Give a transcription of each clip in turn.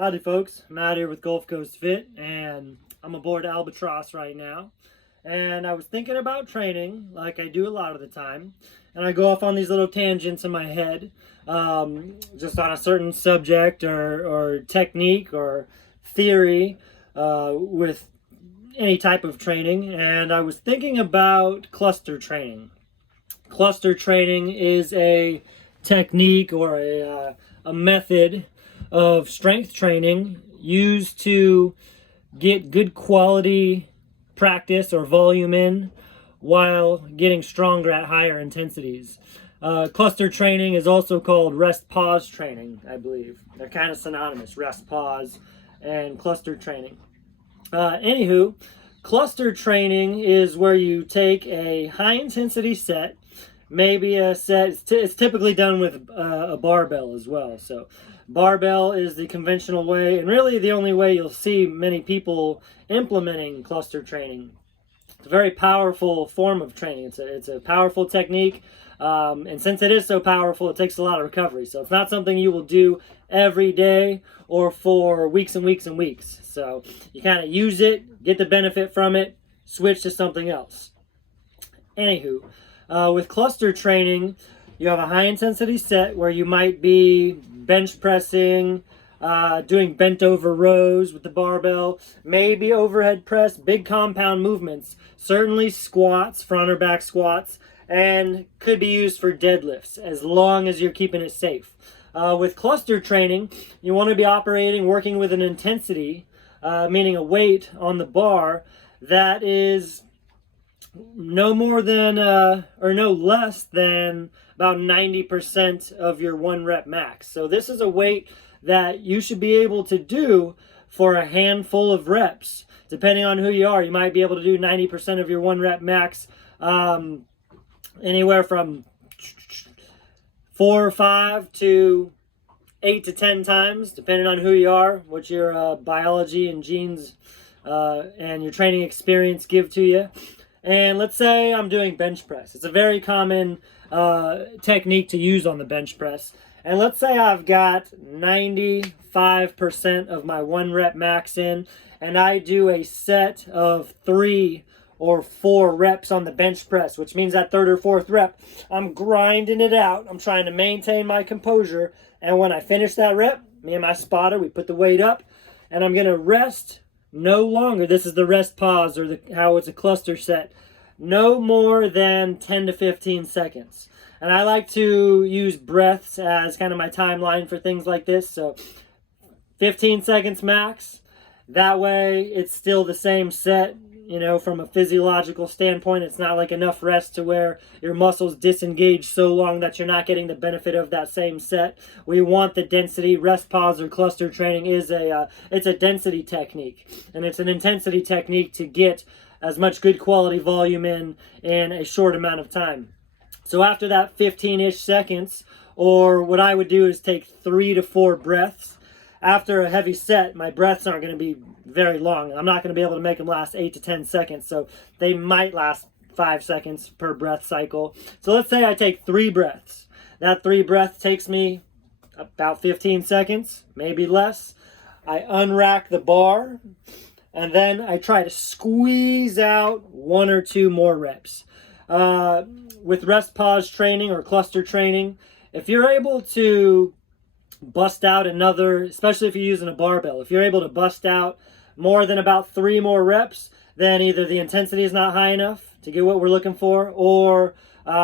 Howdy folks, I'm out here with Gulf Coast Fit and I'm aboard Albatross right now. And I was thinking about training like I do a lot of the time. And I go off on these little tangents in my head, just on a certain subject or technique or theory with any type of training. And I was thinking about cluster training. Cluster training is a technique or a method of strength training used to get good quality practice or volume in while getting stronger at higher intensities. Cluster training is also called rest pause training, I believe. They're kind of synonymous, rest pause and cluster training. Anywho, cluster training is where you take a high intensity set, maybe a set, it's typically done with a barbell as well. So barbell is the conventional way and really the only way you'll see many people implementing cluster training. It's a very powerful form of training. It's a powerful technique. And since it is so powerful, it takes a lot of recovery. So it's not something you will do every day or for weeks and weeks and weeks. So you kind of use it, get the benefit from it, switch to something else. Anywho, with cluster training, you have a high intensity set where you might be bench pressing, doing bent over rows with the barbell, maybe overhead press, big compound movements, certainly squats, front or back squats, and could be used for deadlifts as long as you're keeping it safe. With cluster training, you want to be working with an intensity, meaning a weight on the bar that is no more than or no less than about 90% of your 1 rep max. So this is a weight that you should be able to do for a handful of reps. Depending on who you are, you might be able to do 90% of your 1 rep max anywhere from 4 or 5 to 8 to 10 times, depending on who you are, what your biology and genes and your training experience give to you. And let's say I'm doing bench press. It's a very common technique to use on the bench press. And let's say I've got 95% of my 1 rep max in, and I do a set of 3 or 4 reps on the bench press, which means that 3rd or 4th rep, I'm grinding it out. I'm trying to maintain my composure. And when I finish that rep, me and my spotter, we put the weight up, and I'm going to rest no longer. This is the rest pause or how it's a cluster set. No more than 10 to 15 seconds. And I like to use breaths as kind of my timeline for things like this. So 15 seconds max. That way it's still the same set. You know, from a physiological standpoint, it's not like enough rest to where your muscles disengage so long that you're not getting the benefit of that same set. We want the density. Rest pause or cluster training is it's a density technique, and it's an intensity technique to get as much good quality volume in a short amount of time. So after that 15-ish seconds, or what I would do is take 3 to 4 breaths. After a heavy set, my breaths aren't going to be very long. I'm not going to be able to make them last 8 to 10 seconds, so they might last 5 seconds per breath cycle. So let's say I take 3 breaths. That 3 breaths takes me about 15 seconds, maybe less. I unrack the bar, and then I try to squeeze out 1 or 2 more reps. With rest pause training or cluster training, if you're able to bust out another, especially if you're using a barbell, if you're able to bust out more than about 3 more reps, then either the intensity is not high enough to get what we're looking for, or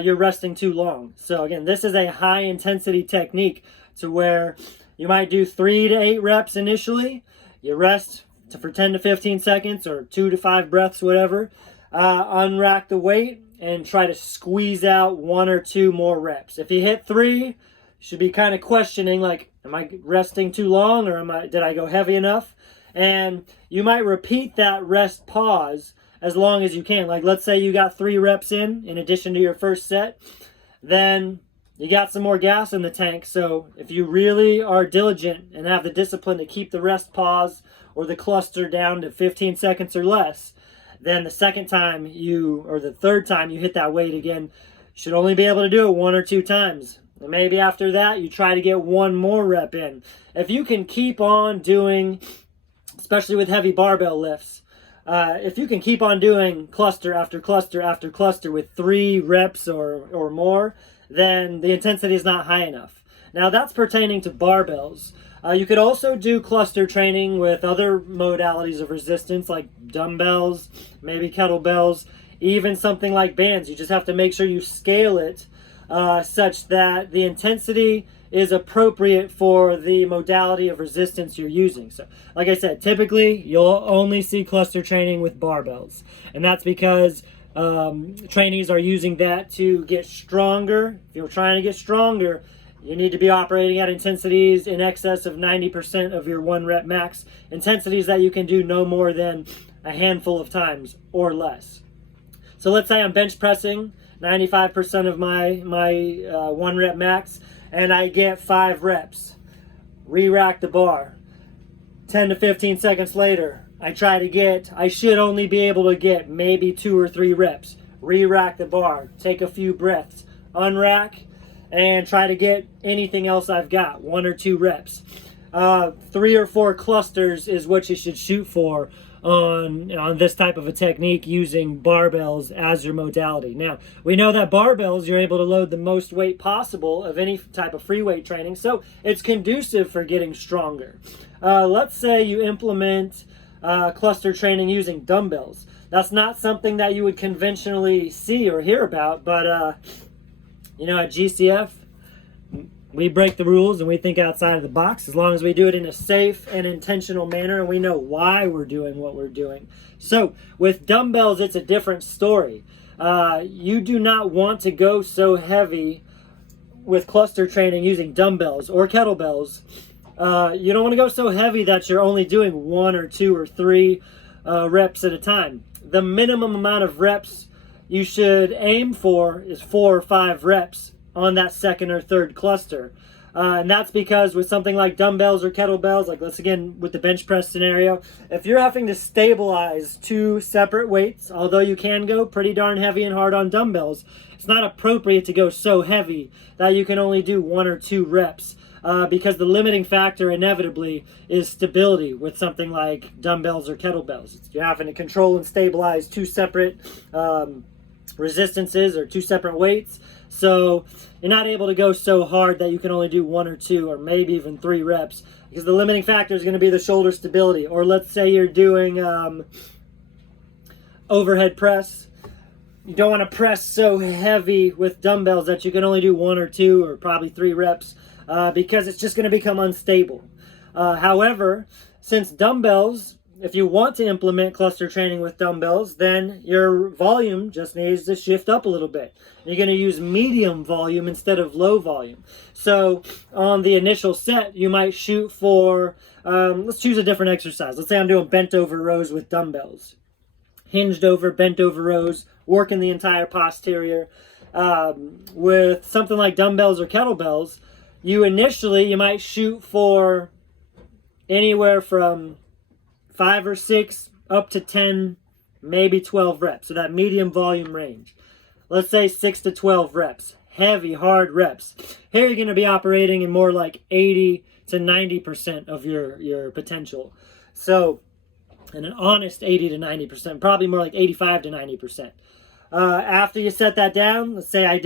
you're resting too long. So again, this is a high intensity technique to where you might do 3 to 8 reps initially, you rest for 10 to 15 seconds or 2 to 5 breaths, whatever, unrack the weight and try to squeeze out 1 or 2 more reps. If you hit 3, should be kind of questioning, like, am I resting too long, or did I go heavy enough? And you might repeat that rest pause as long as you can. Like, let's say you got 3 reps in addition to your first set, then you got some more gas in the tank. So if you really are diligent and have the discipline to keep the rest pause or the cluster down to 15 seconds or less, then the second time or the third time you hit that weight again, you should only be able to do it 1 or 2 times. And maybe after that, you try to get one more rep in. If you can keep on doing, especially with heavy barbell lifts, if you can keep on doing cluster after cluster after cluster with 3 reps or more, then the intensity is not high enough. Now that's pertaining to barbells. You could also do cluster training with other modalities of resistance like dumbbells, maybe kettlebells, even something like bands. You just have to make sure you scale it such that the intensity is appropriate for the modality of resistance you're using. So, like I said, typically you'll only see cluster training with barbells, and that's because trainees are using that to get stronger. If you're trying to get stronger, you need to be operating at intensities in excess of 90% of your 1 rep max, intensities that you can do no more than a handful of times or less. So let's say I'm bench pressing 95% of my 1 rep max, and I get 5 reps. Re-rack the bar. 10 to 15 seconds later, I should only be able to get maybe 2 or 3 reps. Re-rack the bar, take a few breaths, unrack, and try to get anything else I've got, 1 or 2 reps. 3 or 4 clusters is what you should shoot for on this type of a technique using barbells as your modality. Now, we know that barbells, you're able to load the most weight possible of any type of free weight training, so it's conducive for getting stronger. Let's say you implement cluster training using dumbbells. That's not something that you would conventionally see or hear about, but at GCF, we break the rules and we think outside of the box as long as we do it in a safe and intentional manner and we know why we're doing what we're doing. So with dumbbells, it's a different story. You do not want to go so heavy with cluster training using dumbbells or kettlebells. You don't want to go so heavy that you're only doing 1 or 2 or 3 reps at a time. The minimum amount of reps you should aim for is 4 or 5 reps on that second or third cluster. And that's because with something like dumbbells or kettlebells, like let's again with the bench press scenario, if you're having to stabilize 2 separate weights, although you can go pretty darn heavy and hard on dumbbells, it's not appropriate to go so heavy that you can only do 1 or 2 reps. Because the limiting factor inevitably is stability with something like dumbbells or kettlebells. You're having to control and stabilize 2 separate resistances or 2 separate weights. So you're not able to go so hard that you can only do 1 or 2 or maybe even 3 reps because the limiting factor is going to be the shoulder stability. Or let's say you're doing overhead press. You don't want to press so heavy with dumbbells that you can only do 1 or 2 or probably 3 reps because it's just going to become unstable. However, since dumbbells, if you want to implement cluster training with dumbbells, then your volume just needs to shift up a little bit. You're going to use medium volume instead of low volume. So on the initial set, you might shoot for, let's choose a different exercise. Let's say I'm doing bent over rows with dumbbells. Hinged over, bent over rows, working the entire posterior. With something like dumbbells or kettlebells, you might shoot for anywhere from 5 or 6 up to 10, maybe 12 reps. So that medium volume range. Let's say 6 to 12 reps. Heavy, hard reps. Here you're going to be operating in more like 80 to 90% of your potential. So, and an honest 80 to 90%, probably more like 85 to 90%. After you set that down, let's say I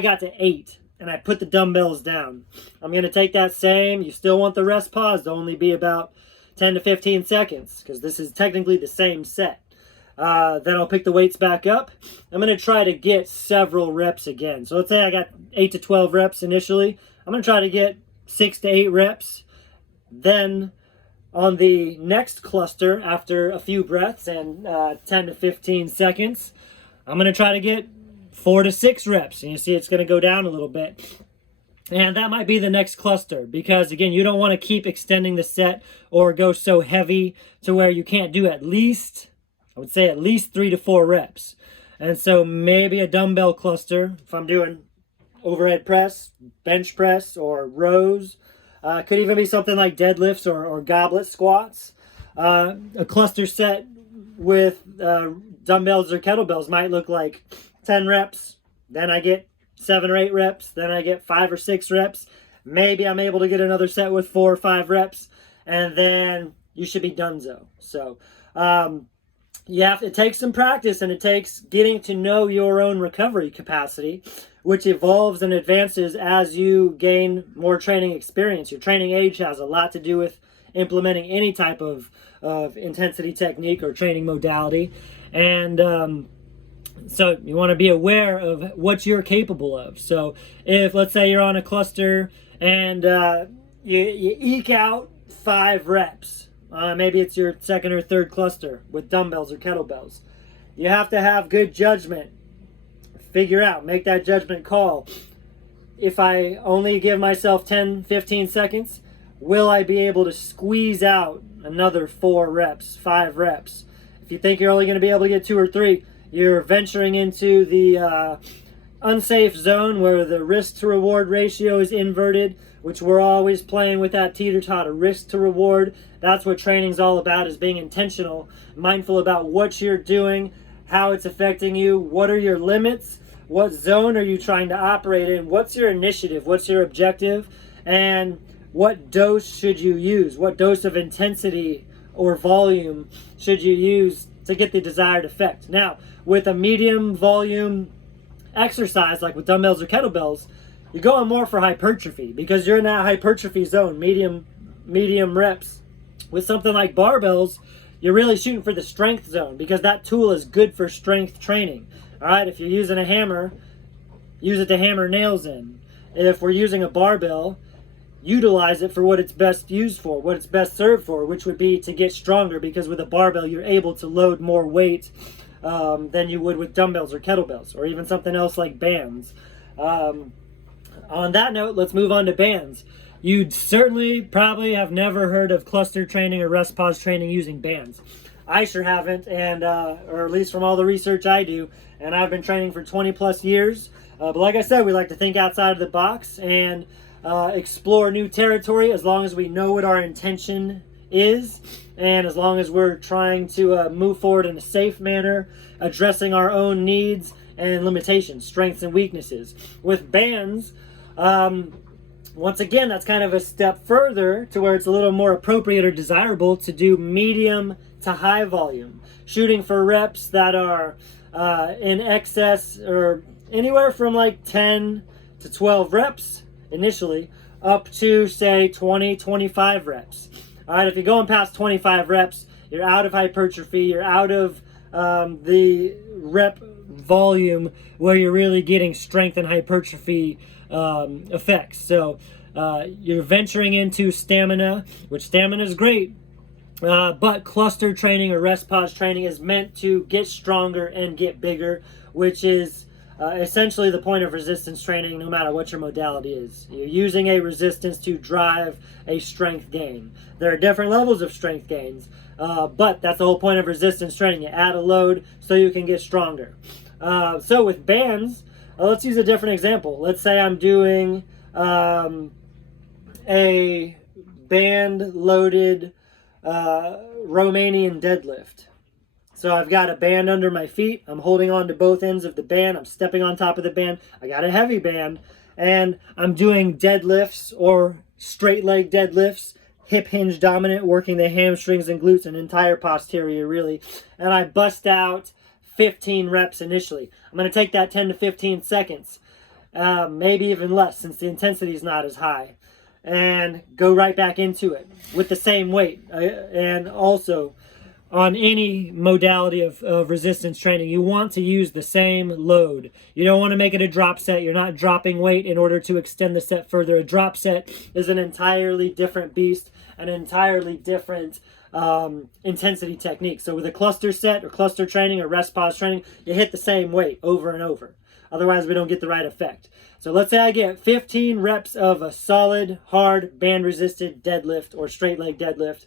got to 8 and I put the dumbbells down. I'm going to take that same, you still want the rest pause to only be about 10 to 15 seconds because this is technically the same set. Then I'll pick the weights back up. I'm going to try to get several reps again. So let's say I got 8 to 12 reps initially. I'm going to try to get 6 to 8 reps. Then on the next cluster, after a few breaths and 10 to 15 seconds, I'm going to try to get 4 to 6 reps. And you see it's going to go down a little bit. And that might be the next cluster because, again, you don't want to keep extending the set or go so heavy to where you can't do at least 3 to 4 reps. And so maybe a dumbbell cluster, if I'm doing overhead press, bench press, or rows, could even be something like deadlifts or goblet squats. A cluster set with dumbbells or kettlebells might look like 10 reps, then I get 7 or 8 reps, then I get 5 or 6 reps. Maybe I'm able to get another set with 4 or 5 reps, and then you should be donezo. So it takes some practice, and it takes getting to know your own recovery capacity, which evolves and advances as you gain more training experience. Your training age has a lot to do with implementing any type of intensity technique or training modality. And so you want to be aware of what you're capable of. So if, let's say, you're on a cluster and you eke out 5 reps, maybe it's your second or third cluster with dumbbells or kettlebells, you have to have good judgment. Make that judgment call. If I only give myself 10, 15 seconds, will I be able to squeeze out another 4 reps, 5 reps? If you think you're only going to be able to get 2 or 3, you're venturing into the unsafe zone where the risk to reward ratio is inverted, which we're always playing with that teeter-totter, risk to reward. That's what training's all about, is being intentional, mindful about what you're doing, how it's affecting you, what are your limits, what zone are you trying to operate in, what's your initiative, what's your objective, and what dose should you use, what dose of intensity or volume should you use to get the desired effect. Now, with a medium volume exercise, like with dumbbells or kettlebells, you're going more for hypertrophy because you're in that hypertrophy zone, medium reps. With something like barbells, you're really shooting for the strength zone because that tool is good for strength training. All right, if you're using a hammer, use it to hammer nails in. If we're using a barbell, utilize it for what it's best used for, what it's best served for, which would be to get stronger, because with a barbell, you're able to load more weight than you would with dumbbells or kettlebells, or even something else like bands. On that note, let's move on to bands. You'd certainly probably have never heard of cluster training or rest pause training using bands. I sure haven't, and or at least from all the research I do, and I've been training for 20 plus years. But like I said, we like to think outside of the box and explore new territory, as long as we know what our intention is, and as long as we're trying to move forward in a safe manner, addressing our own needs and limitations, strengths and weaknesses. With bands, once again, that's kind of a step further to where it's a little more appropriate or desirable to do medium to high volume, shooting for reps that are in excess or anywhere from like 10 to 12 reps initially, up to say 20, 25 reps. All right, if you're going past 25 reps, you're out of hypertrophy, you're out of the rep volume where you're really getting strength and hypertrophy effects. So you're venturing into stamina, which stamina is great, but cluster training or rest pause training is meant to get stronger and get bigger, which is essentially the point of resistance training, no matter what your modality is. You're using a resistance to drive a strength gain. There are different levels of strength gains, but that's the whole point of resistance training. You add a load so you can get stronger. So with bands, let's use a different example. Let's say I'm doing a band-loaded Romanian deadlift. So I've got a band under my feet. I'm holding on to both ends of the band. I'm stepping on top of the band. I got a heavy band, and I'm doing deadlifts or straight leg deadlifts, hip hinge dominant, working the hamstrings and glutes and entire posterior really. And I bust out 15 reps initially. I'm going to take that 10 to 15 seconds, maybe even less since the intensity is not as high, and go right back into it with the same weight. And also, on any modality of resistance training, you want to use the same load. You don't want to make it a drop set. You're not dropping weight in order to extend the set further. A drop set is an entirely different beast, an entirely different intensity technique. So with a cluster set or cluster training or rest pause training, you hit the same weight over and over. Otherwise, we don't get the right effect. So let's say I get 15 reps of a solid, hard, band-resisted deadlift or straight leg deadlift.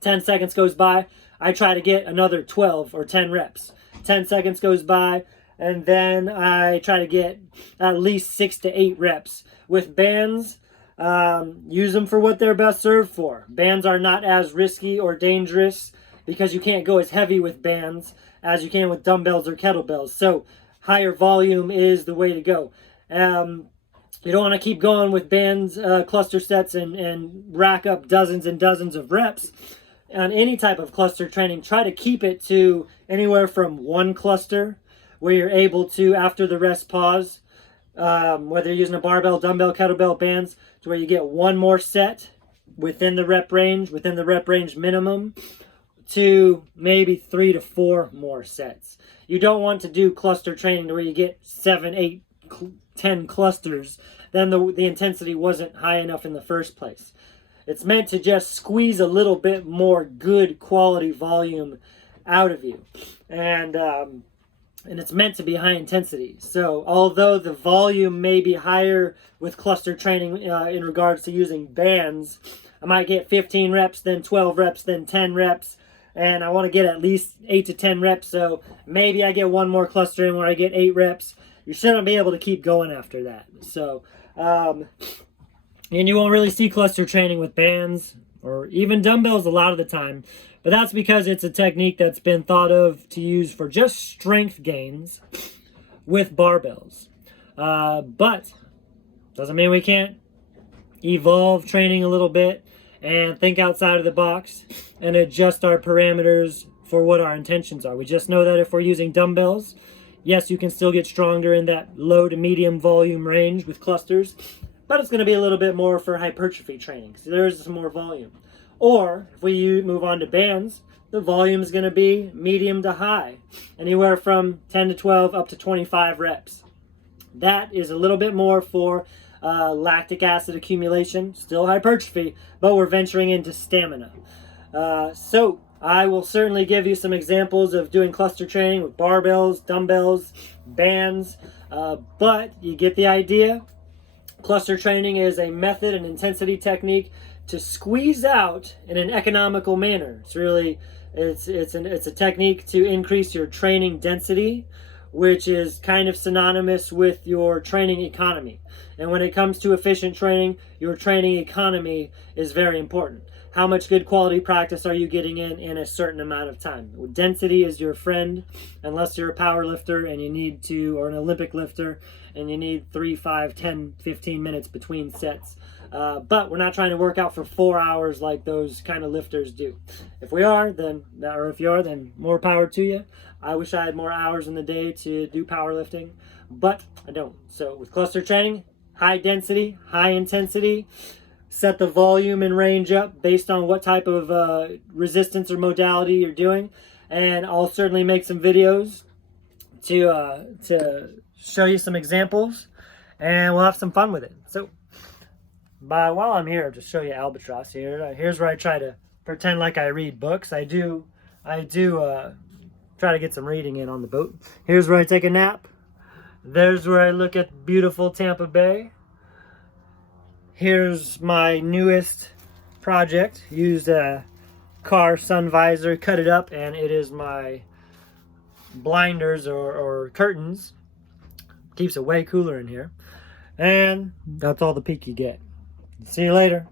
10 seconds goes by. I try to get another 12 or 10 reps. 10 seconds goes by, and then I try to get at least 6 to 8 reps. With bands, use them for what they're best served for. Bands are not as risky or dangerous because you can't go as heavy with bands as you can with dumbbells or kettlebells. So higher volume is the way to go. You don't want to keep going with bands, cluster sets, and rack up dozens and dozens of reps on any type of cluster training. Try to keep it to anywhere from one cluster where you're able to, after the rest pause, whether you're using a barbell, dumbbell, kettlebell, bands, to where you get one more set within the rep range minimum, to maybe 3 to 4 more sets. You don't want to do cluster training to where you get 7, 8, 10 clusters, then the intensity wasn't high enough in the first place. It's meant to just squeeze a little bit more good quality volume out of you. And it's meant to be high intensity. So although the volume may be higher with cluster training in regards to using bands, I might get 15 reps, then 12 reps, then 10 reps, and I want to get at least 8 to 10 reps, so maybe I get one more cluster in where I get 8 reps. You shouldn't be able to keep going after that. So, and you won't really see cluster training with bands or even dumbbells a lot of the time, but that's because it's a technique that's been thought of to use for just strength gains with barbells. But doesn't mean we can't evolve training a little bit and think outside of the box and adjust our parameters for what our intentions are. We just know that if we're using dumbbells, yes, you can still get stronger in that low to medium volume range with clusters, but it's going to be a little bit more for hypertrophy training, so there's some more volume. Or if we move on to bands, the volume is going to be medium to high, anywhere from 10 to 12 up to 25 reps. That is a little bit more for lactic acid accumulation, still hypertrophy, but we're venturing into stamina. So I will certainly give you some examples of doing cluster training with barbells, dumbbells, bands, but you get the idea. Cluster training is a method and intensity technique to squeeze out in an economical manner. It's a technique to increase your training density, which is kind of synonymous with your training economy. And when it comes to efficient training, your training economy is very important. How much good quality practice are you getting in a certain amount of time? Density is your friend, unless you're a power lifter and you need to, or an Olympic lifter, and you need 3, 5, 10, 15 minutes between sets. But we're not trying to work out for 4 hours like those kind of lifters do. If we are, then more power to you. I wish I had more hours in the day to do powerlifting, but I don't. So with cluster training, high density, high intensity, set the volume and range up based on what type of resistance or modality you're doing. And I'll certainly make some videos to show you some examples, and we'll have some fun with it. So while I'm here, to show you Albatross here, here's where I try to pretend like I read books. I do try to get some reading in on the boat. Here's where I take a nap. There's where I look at beautiful Tampa Bay. Here's my newest project. Used a car sun visor, cut it up, and it is my blinders or curtains. Keeps it way cooler in here. And that's all the peek you get. See you later.